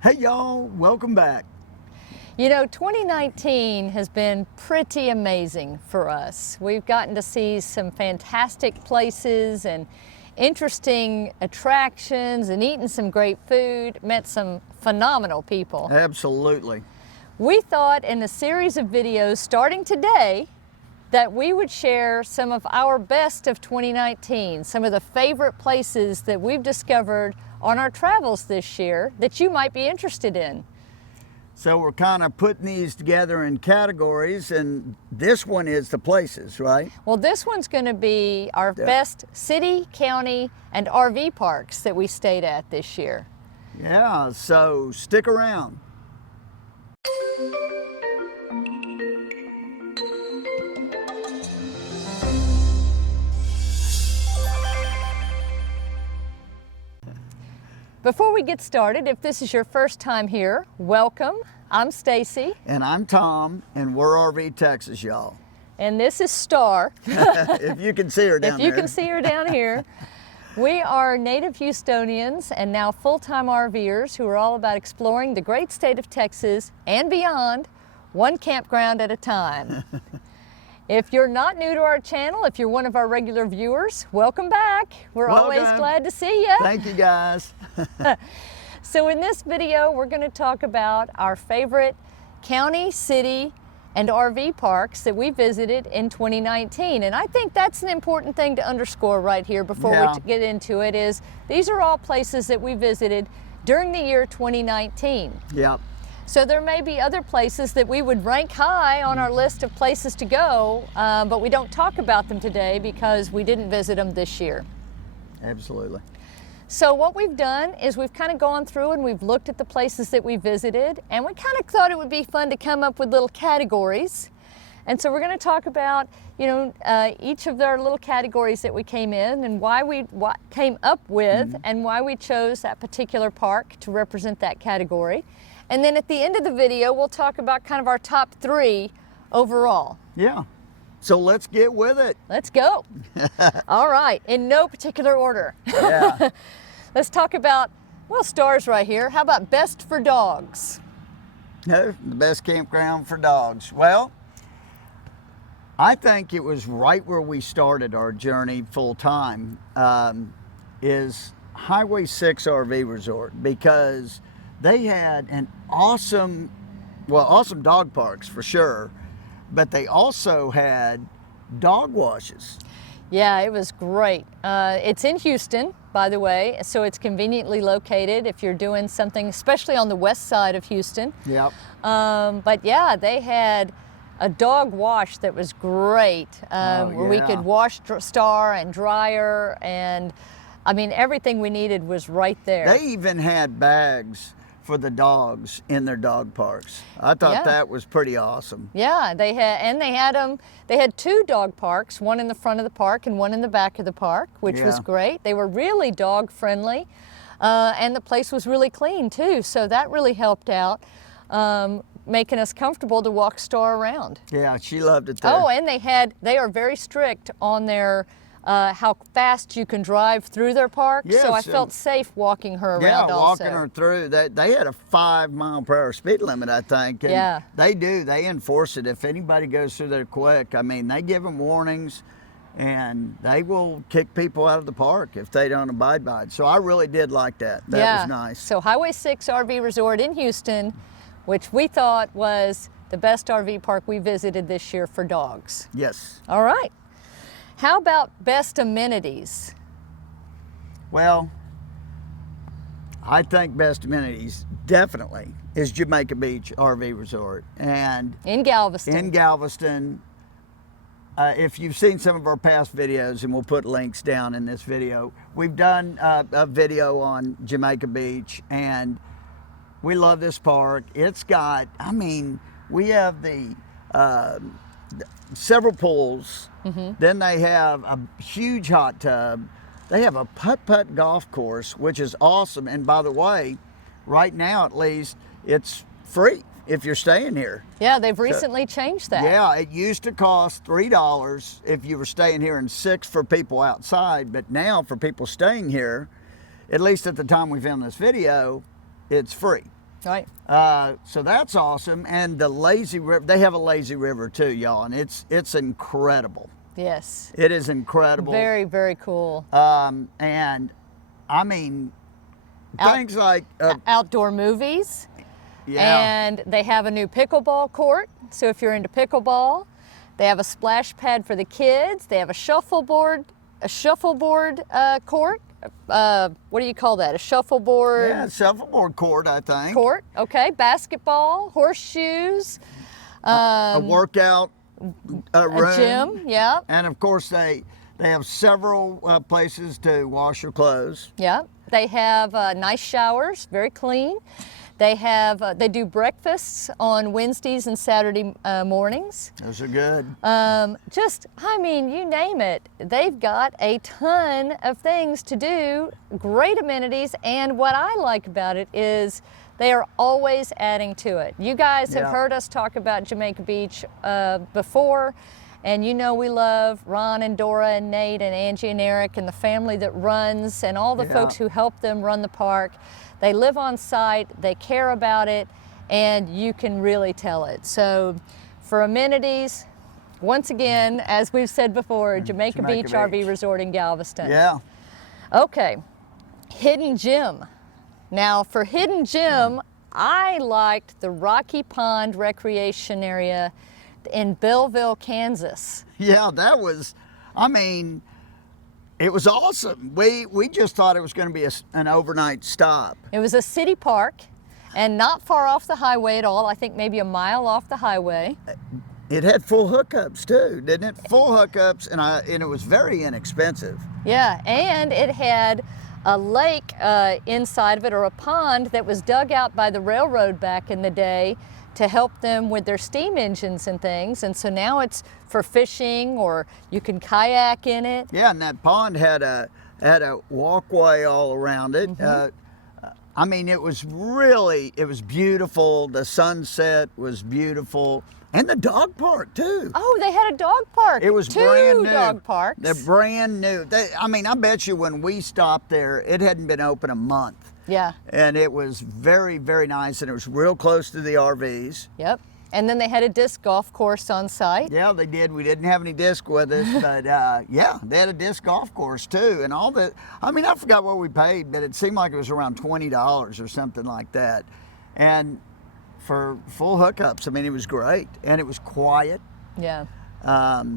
Hey y'all, welcome back. You know, 2019 has been pretty amazing for us. We've gotten to see some fantastic places and interesting attractions and eaten some great food, met some phenomenal people. Absolutely. We thought in a series of videos starting today that we would share some of our best of 2019, some of the favorite places that we've discovered on our travels this year that you might be interested in. So we're kind of putting these together in categories, and this one is the places, right? Well, this one's going to be our best city, county, and RV parks that we stayed at this year. Yeah, so stick around. Before we get started, if this is your first time here, welcome. I'm Stacy. And I'm Tom, and we're RV Texas, y'all. And this is Star. If you can see her down there. If you can see her down here. We are native Houstonians and now full-time RVers who are all about exploring the great state of Texas and beyond, one campground at a time. If you're not new to our channel, if you're one of our regular viewers, welcome back. We're always glad to see you. Thank you, guys. So in this video, we're going to talk about our favorite county, city, and RV parks that we visited in 2019. And I think that's an important thing to underscore right here before we get into it, is these are all places that we visited during the year 2019. Yep. So there may be other places that we would rank high on our list of places to go, but we don't talk about them today because we didn't visit them this year. Absolutely. So what we've done is we've kind of gone through and we've looked at the places that we visited, and we kind of thought it would be fun to come up with little categories. And so we're going to talk about, each of their little categories that we came in and why we came up with and why we chose that particular park to represent that category. And then at the end of the video, we'll talk about kind of our top 3 overall. Yeah. So let's get with it. Let's go. All right, in no particular order. Yeah. Let's talk about, well, Star's right here. How about best for dogs? No, the best campground for dogs. Well, I think it was right where we started our journey full time, is Highway 6 RV Resort, because they had an awesome dog parks for sure, but they also had dog washes. Yeah, it was great. It's in Houston, by the way, so it's conveniently located if you're doing something, especially on the west side of Houston. Yep. But yeah, they had a dog wash that was great, where we could wash Star and dryer, and I mean, everything we needed was right there. They even had bags for the dogs in their dog parks. I thought that was pretty awesome. Yeah, they had 2 dog parks, one in the front of the park and one in the back of the park, which was great. They were really dog friendly, and the place was really clean too, so that really helped out, making us comfortable to walk Star around. Yeah, she loved it there. Oh, and they are very strict on their how fast you can drive through their park, so I felt safe walking her around also. Yeah, walking her through. They had a 5-mile-per-hour speed limit, I think. And they enforce it. If anybody goes through there quick, I mean, they give them warnings, and they will kick people out of the park if they don't abide by it. So I really did like that. That was nice. So Highway 6 RV Resort in Houston, which we thought was the best RV park we visited this year for dogs. Yes. All right. How about best amenities? Well, I think best amenities definitely is Jamaica Beach RV Resort. And in Galveston. In Galveston. If you've seen some of our past videos, and we'll put links down in this video, we've done a video on Jamaica Beach, and we love this park. It's got, I mean, we have the several pools. Then they have a huge hot tub. They have a putt-putt golf course, which is awesome. And by the way, right now at least, it's free if you're staying here. Yeah, they've recently changed that. Yeah, it used to cost $3 if you were staying here and $6 for people outside. But now for people staying here, at least at the time we filmed this video, it's free. Right. So that's awesome. And the lazy river, they have a lazy river too, y'all, and it's incredible. Yes. It is incredible. Very, very cool. And I mean, things like Outdoor movies. yeah, And they have a new pickleball court. So if you're into pickleball, they have a splash pad for the kids. They have a shuffleboard court. What do you call that? A shuffleboard yeah, shuffleboard court, I think. court. Okay. Basketball, horseshoes, A workout a room. gym. Yeah. And of course, they have several places to wash your clothes. Yeah. They have nice showers, very clean. They do breakfasts on Wednesdays and Saturday mornings. Those are good. I mean, you name it. They've got a ton of things to do, great amenities, and what I like about it is they are always adding to it. You guys have Yeah. heard us talk about Jamaica Beach before, and you know we love Ron and Dora and Nate and Angie and Eric and the family that runs and all the Yeah. folks who help them run the park. They live on site, they care about it, and you can really tell it. So for amenities, once again, as we've said before, Jamaica Beach RV Resort in Galveston. Yeah. Okay, Hidden Gem. Now for Hidden Gem, I liked the Rocky Pond Recreation Area in Belleville, Kansas. Yeah, that was, I mean, it was awesome. We just thought it was going to be an overnight stop. It was a city park and not far off the highway at all. I think maybe a mile off the highway. It had full hookups too, didn't it? Full hookups, and it was very inexpensive. Yeah, and it had a lake inside of it, or a pond that was dug out by the railroad back in the day to help them with their steam engines and things. And so now it's for fishing, or you can kayak in it. Yeah, and that pond had a walkway all around it. I mean, it was beautiful. The sunset was beautiful. And the dog park too. Oh, they had a dog park. It was Two brand new. dog parks. They're brand new. I bet you when we stopped there, it hadn't been open a month. Yeah. And it was very, very nice, and it was real close to the RVs. Yep. And then they had a disc golf course on site. Yeah, they did. We didn't have any disc with us, but yeah, they had a disc golf course too, and all that. I mean, I forgot what we paid, but it seemed like it was around $20 or something like that. And for full hookups, I mean, it was great, and it was quiet. Yeah.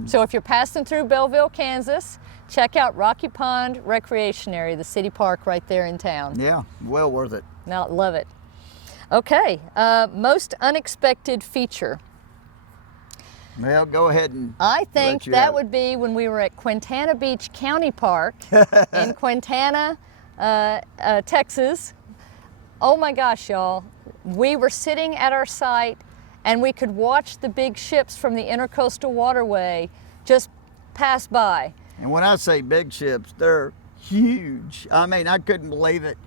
So if you're passing through Belleville, Kansas, check out Rocky Pond Recreation Area, the city park right there in town. Yeah, well worth it. Now, love it. Okay, most unexpected feature. Well, go ahead and I think let you that have it. would be when we were at Quintana Beach County Park in Quintana, Texas. Oh my gosh, y'all. We were sitting at our site and we could watch the big ships from the Intercoastal Waterway just pass by. And when I say big ships, they're huge. I mean, I couldn't believe it.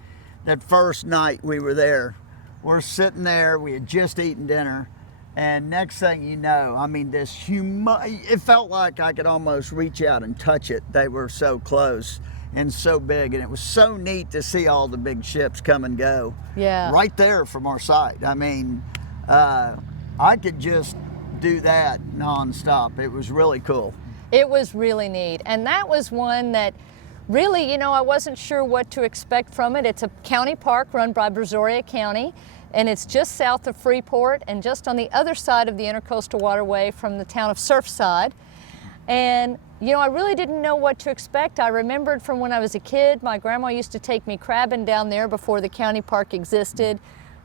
That first night we were there, we're sitting there, we had just eaten dinner, and next thing you know, I mean, it felt like I could almost reach out and touch it. They were so close and so big, and it was so neat to see all the big ships come and go. Yeah. Right there from our site. I mean, I could just do that nonstop. It was really cool. It was really neat. And that was one that really, you know, I wasn't sure what to expect from it. It's a county park run by Brazoria County, and it's just south of Freeport and just on the other side of the Intercoastal Waterway from the town of Surfside. And, you know, I really didn't know what to expect. I remembered from when I was a kid, my grandma used to take me crabbing down there before the county park existed,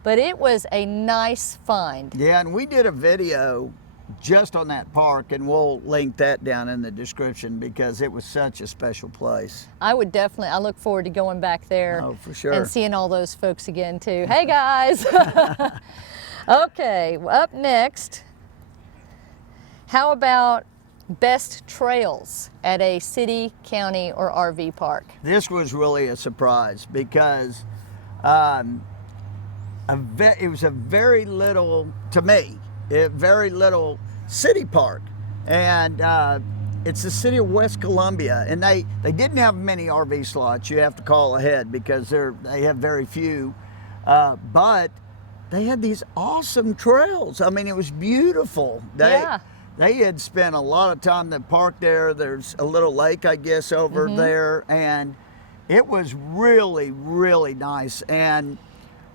but it was a nice find. Yeah, and we did a video just on that park, and we'll link that down in the description because it was such a special place. I look forward to going back there. Oh, for sure. And seeing all those folks again too. Hey guys. Okay, up next, how about best trails at a city, county, or RV park? This was really a surprise because it was a very little, to me, very little city park, and it's the city of West Columbia, and they didn't have many RV slots. You have to call ahead because they have very few, but they had these awesome trails. I mean, it was beautiful. Yeah. They had spent a lot of time in the park there. There's a little lake, I guess, over there, and it was really, really nice. And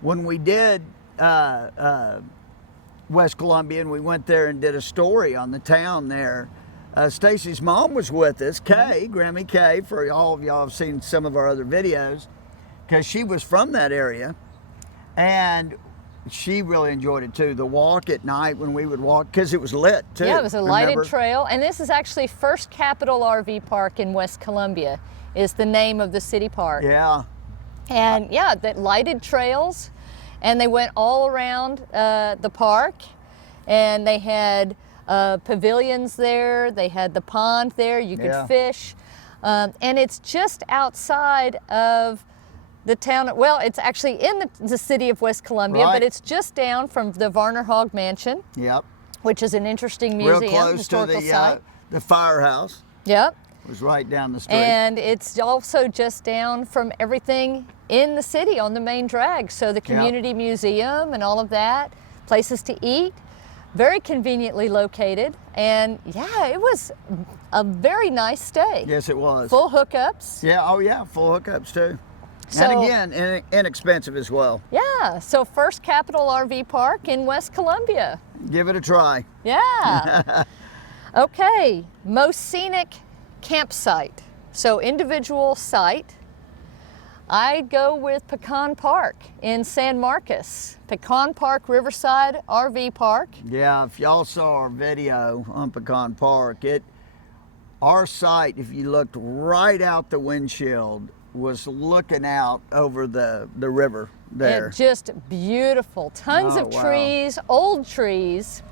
when we did West Columbia, and we went there and did a story on the town there, Stacy's mom was with us, Kay, Grammy Kay, for all of y'all have seen some of our other videos, because she was from that area, and she really enjoyed it too. The walk at night when we would walk, because it was lit too. Yeah, it was a lighted remember? trail, and this is actually First Capital RV Park in West Columbia, is the name of the city park. Yeah. And yeah, that lighted trails, and they went all around the park, and they had pavilions there. They had the pond there. You could fish, and it's just outside of the town. Well, it's actually in the city of West Columbia, but it's just down from the Varner Hogg Mansion. Yep. Which is an interesting museum, real close historical to site. The firehouse. Yep. Was right down the street. And it's also just down from everything in the city on the main drag. So the community museum and all of that, places to eat, very conveniently located. And yeah, it was a very nice stay. Yes, it was. Full hookups. Yeah, oh yeah, full hookups too. So, and again, inexpensive as well. Yeah, so First Capital RV Park in West Columbia. Give it a try. Yeah. Okay, most scenic campsite. So individual site. I'd go with Pecan Park in San Marcos. Pecan Park Riverside RV Park. Yeah, if y'all saw our video on Pecan Park, our site, if you looked right out the windshield, was looking out over the river there. Just beautiful. Tons of wow. trees, old trees.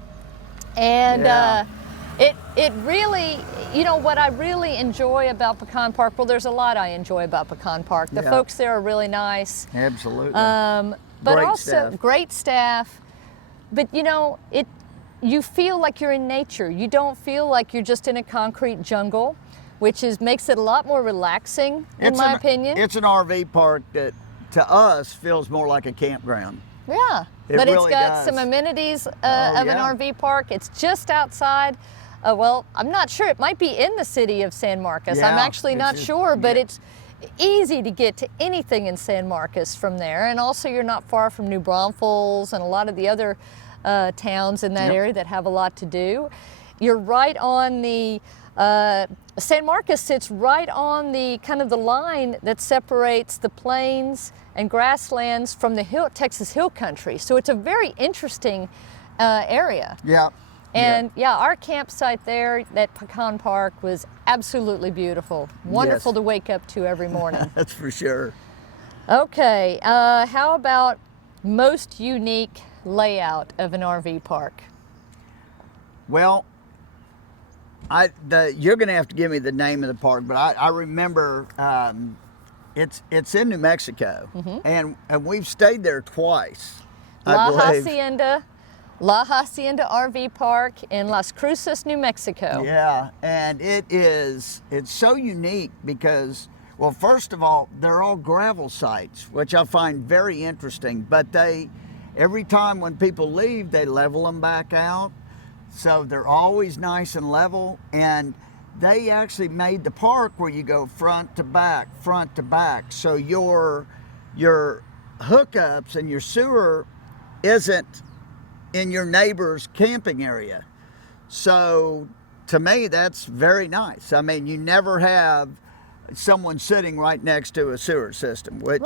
And it really, you know, what I really enjoy about Pecan Park, well, there's a lot I enjoy about Pecan Park. The folks there are really nice. Absolutely. But great also staff. Great staff. But you know, you feel like you're in nature. You don't feel like you're just in a concrete jungle, which makes it a lot more relaxing, in my opinion. It's an RV park that, to us, feels more like a campground. Yeah, It but really it's got does. some amenities of an RV park. It's just outside. Well, I'm not sure. It might be in the city of San Marcos. I'm Yeah, actually not sure, but it's easy to get to anything in San Marcos from there. And also, you're not far from New Braunfels and a lot of the other towns in that area that have a lot to do. You're right on the San Marcos sits right on the kind of the line that separates the plains and grasslands from the Texas Hill Country. So it's a very interesting area. Yeah. And yeah, our campsite there at Pecan Park was absolutely beautiful. Wonderful to wake up to every morning. That's for sure. Okay, how about most unique layout of an RV park? Well, you're going to have to give me the name of the park, but I remember it's in New Mexico, and we've stayed there twice. I believe. La Hacienda RV Park in Las Cruces, New Mexico. Yeah, and it's so unique because, well, first of all, they're all gravel sites, which I find very interesting, but every time when people leave, they level them back out. So they're always nice and level, and they actually made the park where you go front to back. So your hookups and your sewer isn't in your neighbor's camping area. So to me, that's very nice. I mean, you never have someone sitting right next to a sewer system, which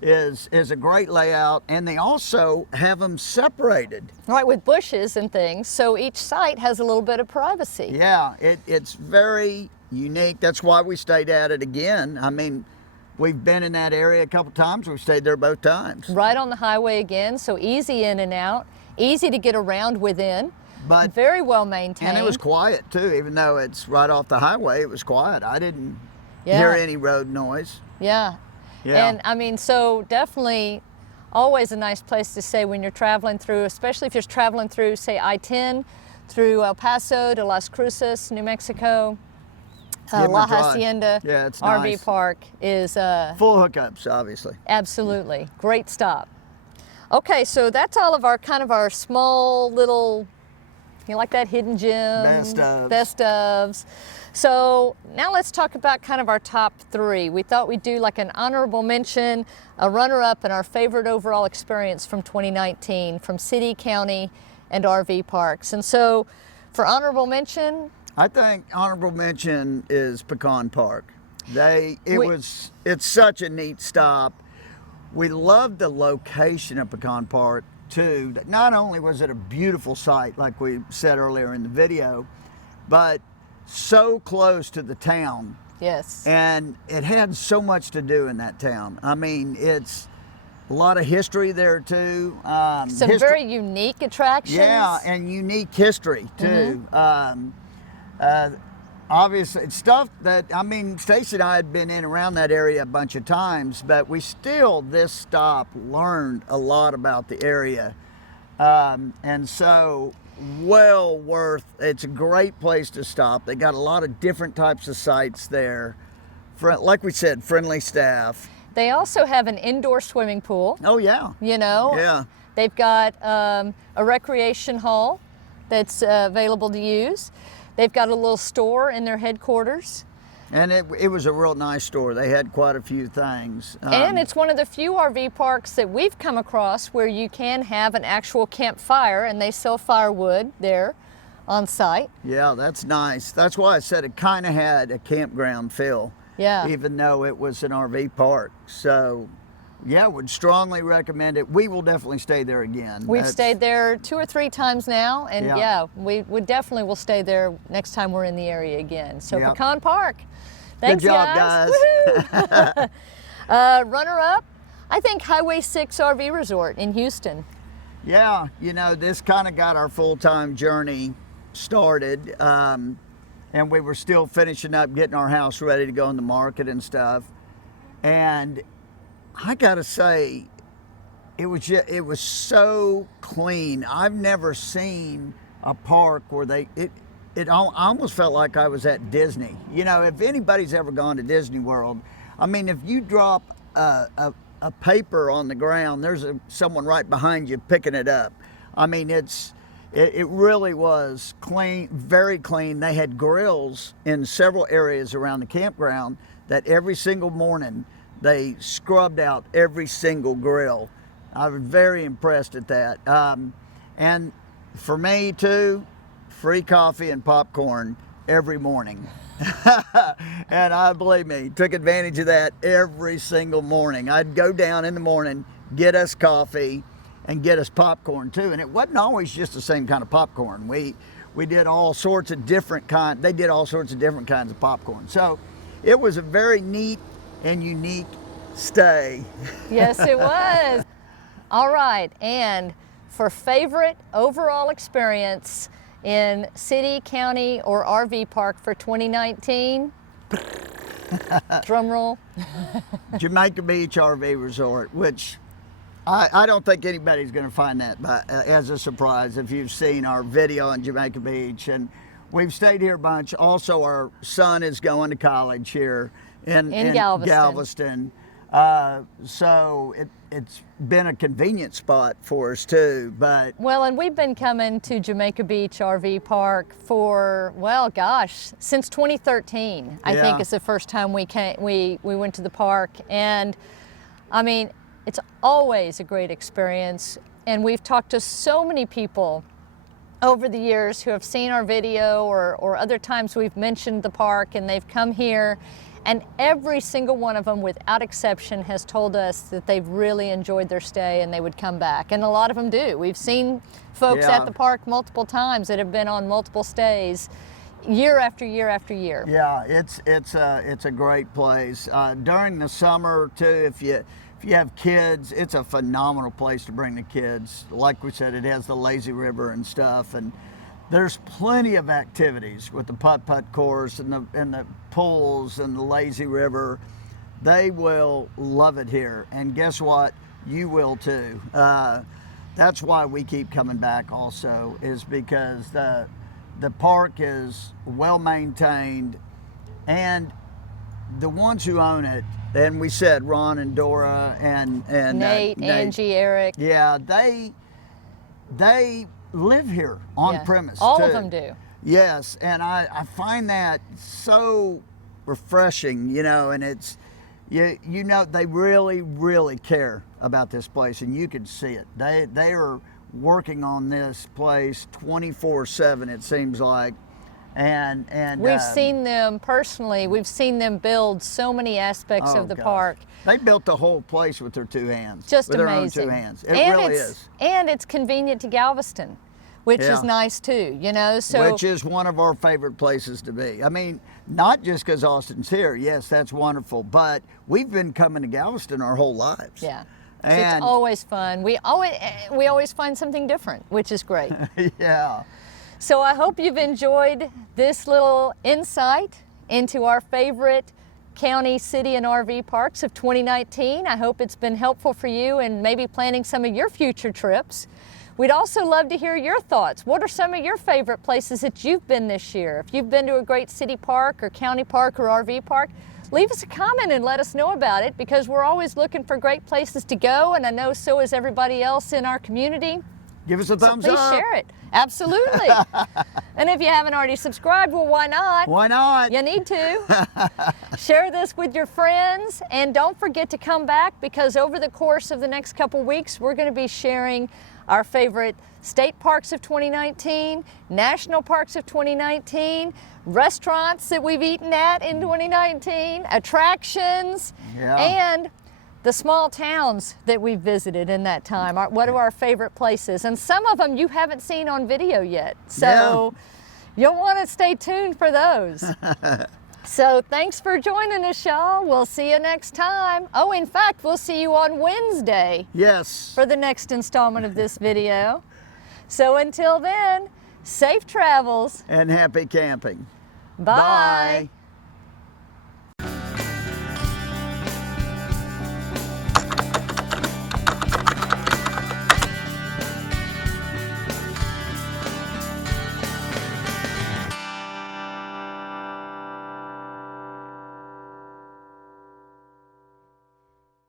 is a great layout, and they also have them separated. Right, with bushes and things, so each site has a little bit of privacy. Yeah, it's very unique. That's why we stayed at it again. I mean, we've been in that area a couple times. We've stayed there both times. Right on the highway again, so easy in and out, easy to get around within, but very well maintained. And it was quiet too, even though it's right off the highway, it was quiet. I didn't hear any road noise. Yeah. And I mean, so definitely always a nice place to stay when you're traveling through, especially if you're traveling through, say, I-10 through El Paso to Las Cruces, New Mexico. La Hacienda it's RV nice. Park is full hookups, obviously. Absolutely. Great stop. Okay, so that's all of our kind of our small little, you like that, hidden gem? Best ofs. Best ofs. So now let's talk about kind of our top 3. We thought we'd do like an honorable mention, a runner-up, and our favorite overall experience from 2019 from city, county, and RV parks. And so for honorable mention, I think honorable mention is Pecan Park. It's such a neat stop. We loved the location of Pecan Park too. Not only was it a beautiful site, like we said earlier in the video, but so close to the town. yes. And it had so much to do in that town. I mean, it's a lot of history there too. Some very unique attractions. Yeah, and unique history too. Obviously, stuff that, I mean, Stacy and I had been in around that area a bunch of times, but we still, this stop, learned a lot about the area. And so, well worth, it's a great place to stop. They got a lot of different types of sites there. Like we said, friendly staff. They also have an indoor swimming pool. Oh, yeah. You know? Yeah. They've got a recreation hall that's available to use. They've got a little store in their headquarters. And it was a real nice store. They had quite a few things. And it's one of the few RV parks that we've come across where you can have an actual campfire, and they sell firewood there on site. Yeah, that's nice. That's why I said it kind of had a campground feel. Yeah. Even though it was an RV park. So, yeah, would strongly recommend it. We will definitely stay there again. We've stayed there 2 or 3 times now, and yeah, we definitely will stay there next time we're in the area again. So Yep. Pecan Park. Thanks, Good job, guys. Woohoo! Runner-up, I think Highway 6 RV Resort in Houston. Yeah, you know, this kind of got our full-time journey started. And we were still finishing up getting our house ready to go on the market and stuff. And I gotta say, it was so clean. I've never seen a park where I almost felt like I was at Disney. You know, if anybody's ever gone to Disney World, I mean, if you drop a paper on the ground, there's someone right behind you picking it up. I mean, it really was clean, very clean. They had grills in several areas around the campground that every single morning they scrubbed out every single grill. I was very impressed at that. And for me too, free coffee and popcorn every morning. And I, believe me, took advantage of that every single morning. I'd go down in the morning, get us coffee, and get us popcorn too. And it wasn't always just the same kind of popcorn. We did all sorts of different kinds. They did all sorts of different kinds of popcorn. So it was a very neat and unique stay. Yes, it was. All right, and for favorite overall experience in city, county, or RV park for 2019, drum roll. Jamaica Beach RV Resort, which I don't think anybody's going to find that as a surprise if you've seen our video on Jamaica Beach. And we've stayed here a bunch. Also, our son is going to college here in Galveston. So it's been a convenient spot for us too. But well, and we've been coming to Jamaica Beach RV Park for, well, gosh, since 2013. I think is the first time we went to the park. And I mean, it's always a great experience, and we've talked to so many people over the years who have seen our video or other times we've mentioned the park and they've come here, and every single one of them without exception has told us that they've really enjoyed their stay and they would come back, and a lot of them do. We've seen folks at the park multiple times that have been on multiple stays year after year after year. Yeah, it's a great place. During the summer too, if you have kids, it's a phenomenal place to bring the kids. Like we said, it has the lazy river and stuff, and there's plenty of activities with the putt-putt course and the pools and the lazy river. They will love it here, and guess what? You will too. That's why we keep coming back also, is because the park is well maintained, and the ones who own it, and we said Ron and Dora and Nate, Angie, Eric. Yeah, they live here on Yeah, premise. all too. of them do. Yes, and I find that so refreshing, you know, and it's you know they really care about this place, and you can see it. They are working on this place 24/7, it seems like. And We've seen them personally. We've seen them build so many aspects oh, of the gosh. park. They built the whole place with their 2 hands. Just with amazing. Their own 2 hands. It and really it's, is. And it's convenient to Galveston, which is Yeah. nice too, you know. So Which is one of our favorite places to be. I mean, not just because Austin's here. Yes, that's wonderful. But we've been coming to Galveston our whole lives. yeah. So And it's always fun. We always find something different, which is great. yeah. So I hope you've enjoyed this little insight into our favorite county, city, and RV parks of 2019. I hope it's been helpful for you in maybe planning some of your future trips. We'd also love to hear your thoughts. What are some of your favorite places that you've been this year? If you've been to a great city park or county park or RV park, leave us a comment and let us know about it, because we're always looking for great places to go, and I know so is everybody else in our community. Give us a thumbs Please up. share it. Absolutely. And if you haven't already subscribed, well, why not? Why not? You need to. Share this with your friends, and don't forget to come back, because over the course of the next couple weeks, we're going to be sharing our favorite state parks of 2019, national parks of 2019, restaurants that we've eaten at in 2019, attractions, Yeah. and the small towns that we've visited in that time. What are our favorite places? And some of them you haven't seen on video yet. So you'll want to stay tuned for those. So thanks for joining us, y'all. We'll see you next time. Oh, in fact, we'll see you on Wednesday Yes. for the next installment of this video. So until then, safe travels. And happy camping. Bye. Bye.